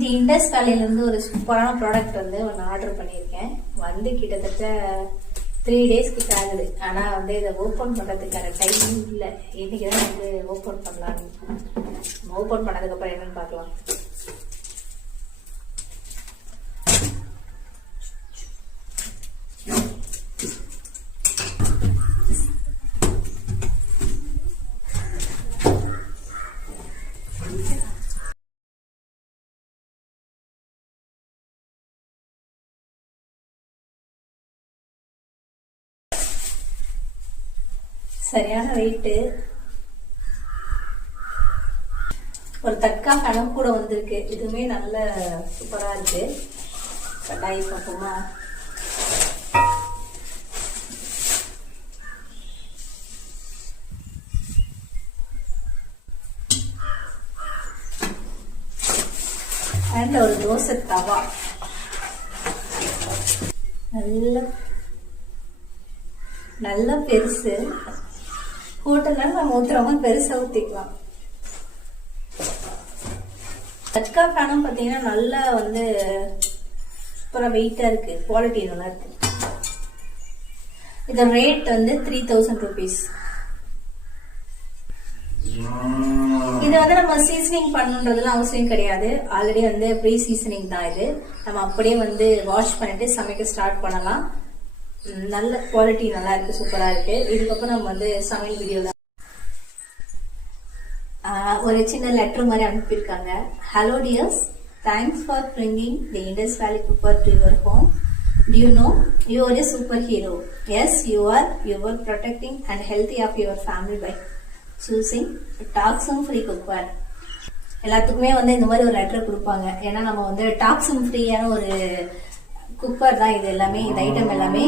தி Indies வேலையிலேருந்து ஒரு சூப்பரான ப்ராடக்ட் வந்து ஒன்று ஆர்டர் பண்ணியிருக்கேன். வந்து கிட்டத்தட்ட 3 days கிட்ட ஆகுது. ஆனால் வந்து இதை ஓப்பன் பண்ணுறதுக்கான டைமிங் இல்லை. இன்னைக்கு தான் வந்து ஓப்பன் பண்ணலான்னு. ஓப்பன் பண்ணதுக்கப்புறம் என்னன்னு பார்க்கலாம். சரியான வெயிட்டு. ஒரு தட்கா ஃபேனும் கூட வந்திருக்கு. இதுவுமே நல்ல சூப்பரா இருக்கு. கட்டாயி பார்ப்போமா? அண்ட் ஒரு தோசை தவா நல்ல பெருசு. ஹோட்டல்ல நம்ம ஊத்துறவங்க பெருசா ஊத்திக்கலாம். தட்கா ஃபேனும் பாத்தீங்கன்னா நல்லா வந்து சூப்பரா வெயிட்டா இருக்கு. குவாலிட்டி நல்லா இருக்கு. இதோட ரேட் வந்து 3000 rupees. இது வந்து நம்ம சீசனிங் பண்ணுன்றதுலாம் அவசியம் கிடையாது. ஆல்ரெடி வந்து ப்ரீ சீசனிங் தான் இது. நம்ம அப்படியே வந்து வாஷ் பண்ணிட்டு சமைக்க ஸ்டார்ட் பண்ணலாம். நல்ல குவாலிட்டி நல்லா இருக்கு, சூப்பரா இருக்கு. இதுக்கப்புறம் நம்ம வந்து சமையல் வீடியோல ஒரு சின்ன லெட்டர் மாதிரி அனுப்பியிருக்காங்க. Hello dears, thanks for bringing the Indus Valley cooker to your home. Do you know you are a superhero? Yes, you are. You are protecting and healthy of your family by choosing a toxin free cookware. எல்லாத்துக்குமே வந்து இந்த மாதிரி ஒரு letter கொடுப்பாங்க. ஏன்னா நம்ம வந்து toxin ஃப்ரீயான ஒரு குக்கர் தான் இது. எல்லாமே இந்த ஐட்டம் எல்லாமே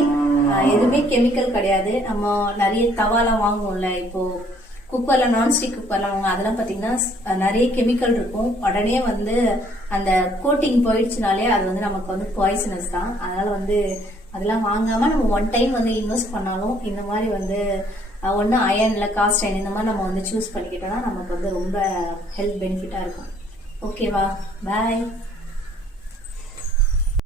எதுவுமே கெமிக்கல் கிடையாது. நம்ம நிறைய தவாலாம் வாங்குவோம்ல, இப்போ குக்கர்ல நான்ஸ்டிக் குக்கர்லாம் வாங்க, அதெல்லாம் பாத்தீங்கன்னா நிறைய கெமிக்கல் இருக்கும். உடனே வந்து அந்த கோட்டிங் போயிடுச்சுனாலே அது வந்து நமக்கு வந்து பாய்சனஸ் தான். அதனால வந்து அதெல்லாம் வாங்காம நம்ம ஒன் டைம் வந்து இன்வெஸ்ட் பண்ணாலும் இந்த மாதிரி வந்து ஒன்று அயன் இல்லை காஸ்ட் அயன் இந்த மாதிரி நம்ம வந்து சூஸ் பண்ணிக்கிட்டோம்னா நமக்கு வந்து ரொம்ப ஹெல்த் பெனிஃபிட்டா இருக்கும். ஓகேவா? பாய்.